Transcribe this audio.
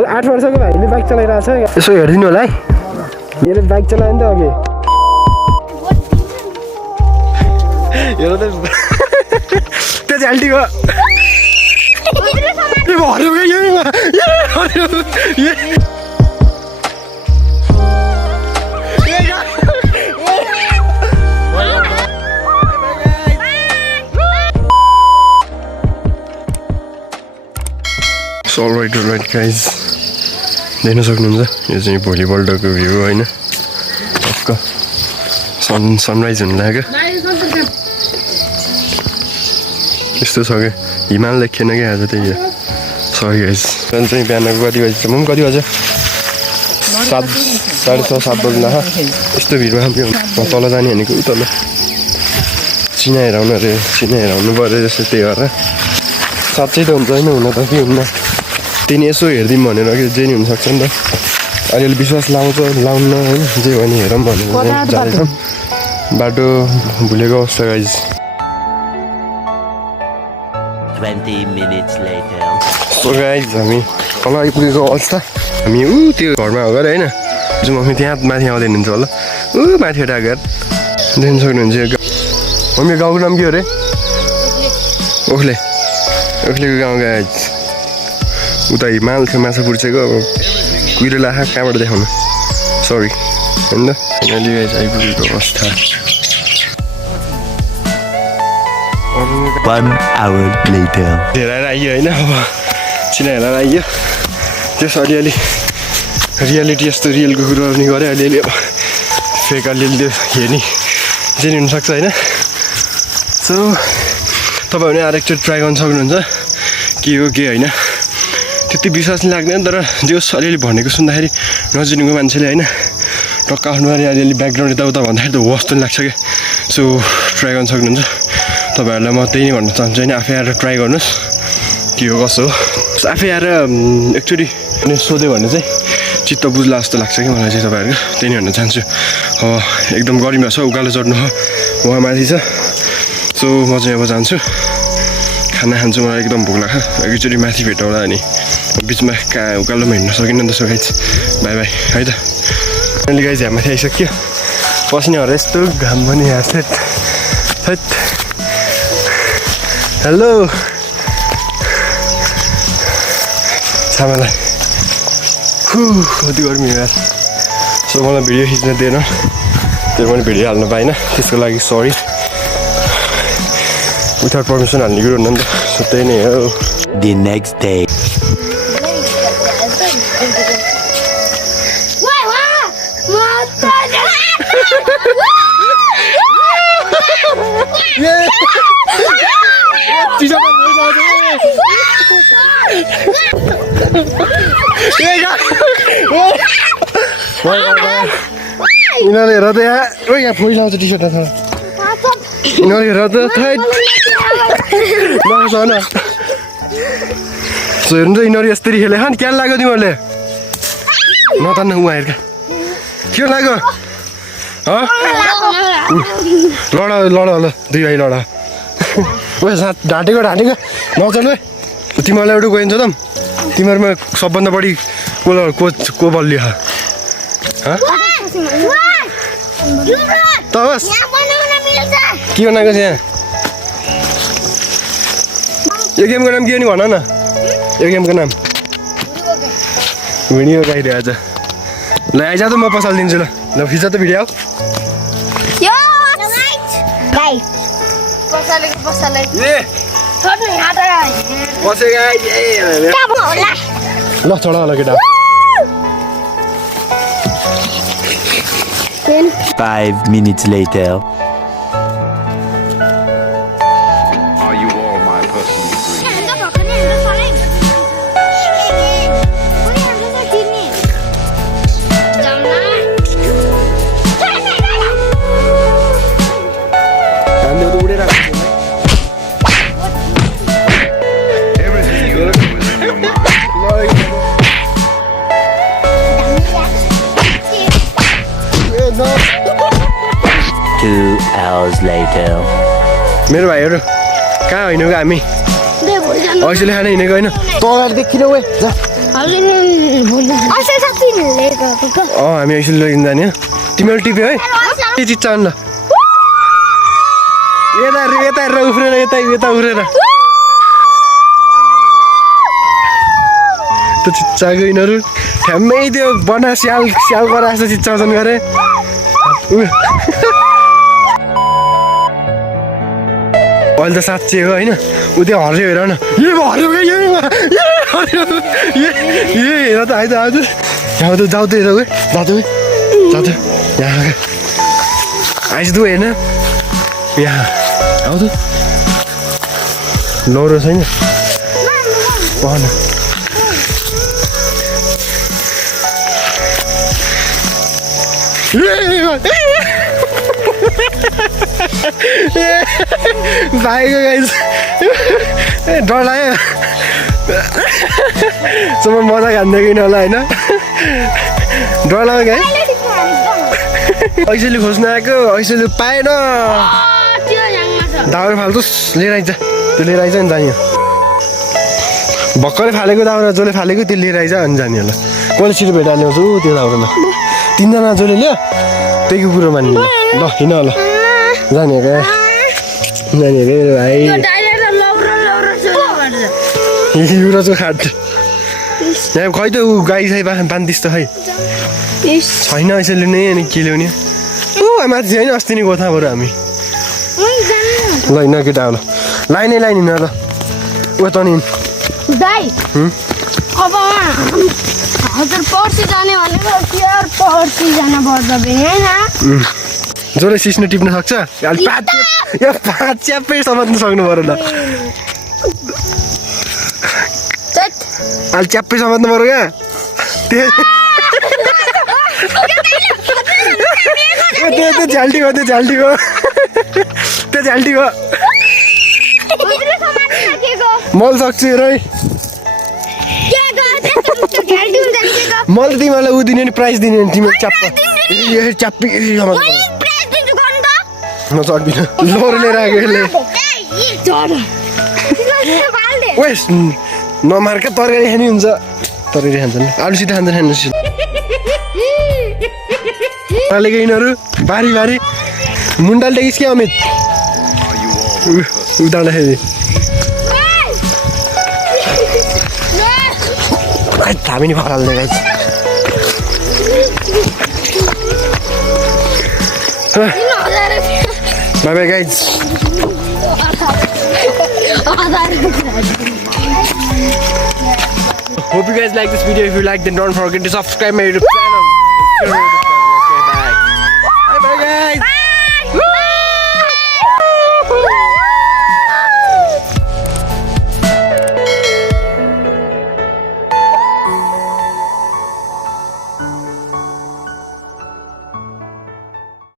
8 वर्षको भाइले बाइक चलाइरहेछ यसो हेर्दिनु होला है मेरो बाइक चलायो नि त अघि हेर त त्यो झाल्टीको Alright guys देख्न सक्नुहुन्छ यो चाहिँ भोलिपल्टको भ्यू हैन टक्क सनराइज हुन लाग्यो यस्तो छ के हिमाल देखेन के आज त्यही हो सरी गाइस चाहिँ बिहानको कति बजी म कति बजे 7:30 बज्न लाग्यो यस्तो भिडमा म तल जाने भनेको उतल चिना हेराउनु रे चिना हेराउनु पर्यो जस्तो त्यही भएर साँच्चै त हुन्छ हैन हुन त के हुन्न तिनी यसो हेर्दिम भनेर के जे नि हुन सक्छ नि त अलिअलि विश्वास लाउँछ लाउन्न हैन जे भने हेरौँ भनेर जाँदैछौँ बाटो भुलेको अवस्था guys 20 minutes later so guys हामी तल आइपुगेको अवस्था हामी त्यो घरमा हो गरे हैन जो मम्मी त्यहाँ माथि आउँदै हुनुहुन्छ होला माथि एउटा घर देख्न सक्नुहुन्छ मम्मी गाउँको नाम के हो रे ओखले ओखलेको गाउँ गाइस उता हिमाल थियो माछा पुर्चेको कुहिरो लाखा कहाँबाट देखाउनु सरी होइन फाइनली गाइस आइपुगेको अवस्था 1 hour later हेरेर आइयो होइन अब चिना हेरेर आइयो त्यस अलिअलि रियालिटी यस्तो रियलको कुरोहरू नि गरेँ अलिअलि अब फेक अलिअलि त्यो हेर्ने जे नि हुनसक्छ होइन सो तपाईँहरूले आएर एकचोटि ट्राई गर्न सक्नुहुन्छ के हो के होइन त्यति विश्वास नि लाग्दैन तर जो अलिअलि भनेको सुन्दाखेरि नजिकको मान्छेले होइन टक्क आफ्नो अलिअलि ब्याकग्राउन्ड यताउता भन्दाखेरि त हो जस्तो नि लाग्छ क्या सो ट्राई गर्न सक्नुहुन्छ तपाईँहरूलाई म त्यही नै भन्न चाहन्छु होइन आफै आएर ट्राई गर्नुहोस् के हो कसो हो आफै आएर एकचोटि सोध्यो भने चाहिँ चित्त बुझ्ला जस्तो लाग्छ कि मलाई चाहिँ तपाईँहरूको त्यही नै भन्न चाहन्छु एकदम गर्मी भएको छ उकालो चढ्नु हो उहाँ माथि छ सो म चाहिँ अब जान्छु खाना खान्छु मलाई एकदम भोक लाग्छ एकचोटि माथि भेटौँला अनि बिचमा कहाँ उकालोमा हिँड्न सकिन्न त सो गाइस बाई बाई है त अहिले गाइस यहाँ माथि आइसक्यो पस्नेहरू यस्तो घाम पनि यहाँ छ हेलो छामालाई कति गर्मी यार सो मलाई भिडियो खिच्न दिएन त्यो पनि भिडियो हाल्नु पाइनँ त्यसको लागि सरी विथआउट पर्मिसन हाल्ने कुरो हुन्न नि त सो त्यही नै हो the next day यिनीहरूले हेर त यहाँ फोइ लाउँछ टी सर्ट यिनीहरूले हेर त सो हेर्नु त यिनीहरू यस्तरी खेले खान क्या लाग्यो तिमीहरूले नतान्नु उहाँ हेर्का के लाग्यो लड ल दुई भाइ लड ओ साथ ढाँटेको नचल है तिमीहरूलाई एउटा गइन्छ त तिमीहरूमा सबभन्दा बढी को बलियो त होस् के बनाएको छ यहाँ यो गेमको नाम के हो नि भन न यो गेमको नाम भिडियो गाइदियो आज ल आइज त म पसालिदिन्छु ल खिच त भिडियो ल चढा होला केटा 5 minutes later Are you all my personal dreams? 2 hours later मेरो भाइहरु कहाँ हिँडेको हामी अहिले खाना हिँडेको हैन तल देखिन ओए जा हामी एकछिन लगिन जाने हो तिमीहरू टिप्यो है के चिज चाहन्न यता यता उफ्रेर यता यता उफ्रेर त्यो चिच्चाएको यिनीहरू ठ्याम्मै त्यो बना स्याल स्याल गरा जस्तो चिच्चाउँछन् गरे अहिले त साँच्चै हो होइन ऊ त्यो हर्यो हेर न हेर त आइज आउँछ यहाँ त जाऊ त हेर गए जाऊ जाऊ यहाँ आइज तँ हेर्न यहाँ आऊ त लौरो छैन पहन भाइको गाइस डर लाग्यो म मजा खाँदैन होला होइन डर लाग्यो है ऐसेले खोज्न आएको ऐसेले पाएन दाउरा फाल्छस् लिएर आइज त्यो लिएर आइज नि जाने भर्खरै फालेको दाउरा जसले फालेको त्यो लिएर आइज अनि जाने होला कसले छिटो भेटा ल्याउँछु त्यो दाउरा ल तिनजना जसले ल्यायो त्यही कुरो मान्ने ल हिँड ल जाने क्या नानी भाइ युरोजको खाट यहाँ खै त ऊ गाई साई बाँधिस् त खै छैन यसैले नै अनि के ल्याउने ऊ माथि छैन अस्ति नै गोथा बरु हामी ल हिँड केटा होला लाइन न ल ऊ त नि अब हजुर पर्सि जाने भनेको यार पर्सि जान पर्छ होइन जसले सिस्नो टिप्न सक्छ पाँच च्यापै समात्नु सक्नु पऱ्यो ल अहिले च्याप्पै समात्नु पऱ्यो क्या त्यो झ्याल्टीको त्यो झ्याल्टीको मल सक्छु हेर है मैले तिमीलाई ऊ दिने नि प्राइज दिने नि तिमी च्याप्पै म सक्दिनँ लोर लिएर आएको यसले वेस नमार क्या तरकारी खाने हुन्छ तरकारी खान्छन् आलुसित खान्छन् खानुसित हालेको यिनीहरू बारी बारी मुन्डाल टेकिस् क्या अमित उदाउँदाखेरि हामी नि फराल्दै guys Bye bye guys. Hope you guys like this video. If you like, then don't forget to subscribe my YouTube channel.